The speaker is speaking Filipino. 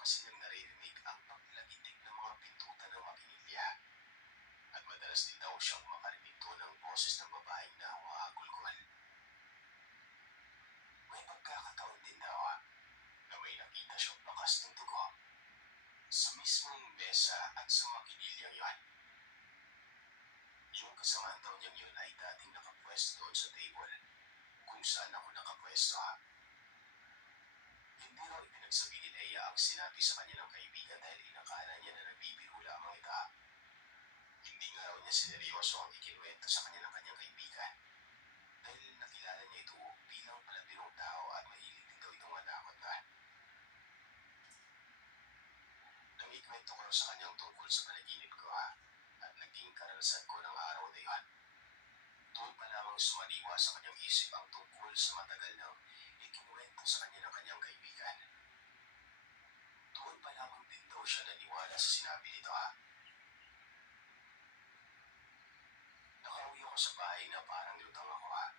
Kasi niyang naririnig ang paglagitik ng mga pintutan ng makinilya. At madalas din daw siyang makarinig doon ng boses ng babaeng na humahagulgol. May pagkakataon din daw ah, na may nakita siyang bakas ng dugo sa mismong mesa at sa makinilyang yon. Yung kasamahan daw niyang yun ay dating nakapwesto doon sa table kung saan ako nakapwesto ha. Hindi raw ipinagsabi ni Leia ang sinabi sa kanya ng kaibigan dahil inakala niya na nagbibiro lamang ito ha. Hindi nga raw niya sineryoso ang ikinuwento sa kanya ng kanyang kaibigan dahil nakilala niya ito bilang palabirong tao at mahilig din daw itong matakot na. Nang ikwento ko raw sa kanyang tungkol sa panaginip ko ha, at naging karanasan ko ng araw na yun. Doon pa lamang sumaliwa sa kanyang isip ang tungkol sa matagal nang ikinuwento sa kanya ng kanyang kaibigan. Doon pa lamang din daw siya naniwala sa sinabi nito ha. Nakauwi ako sa bahay na parang lutang ako ha.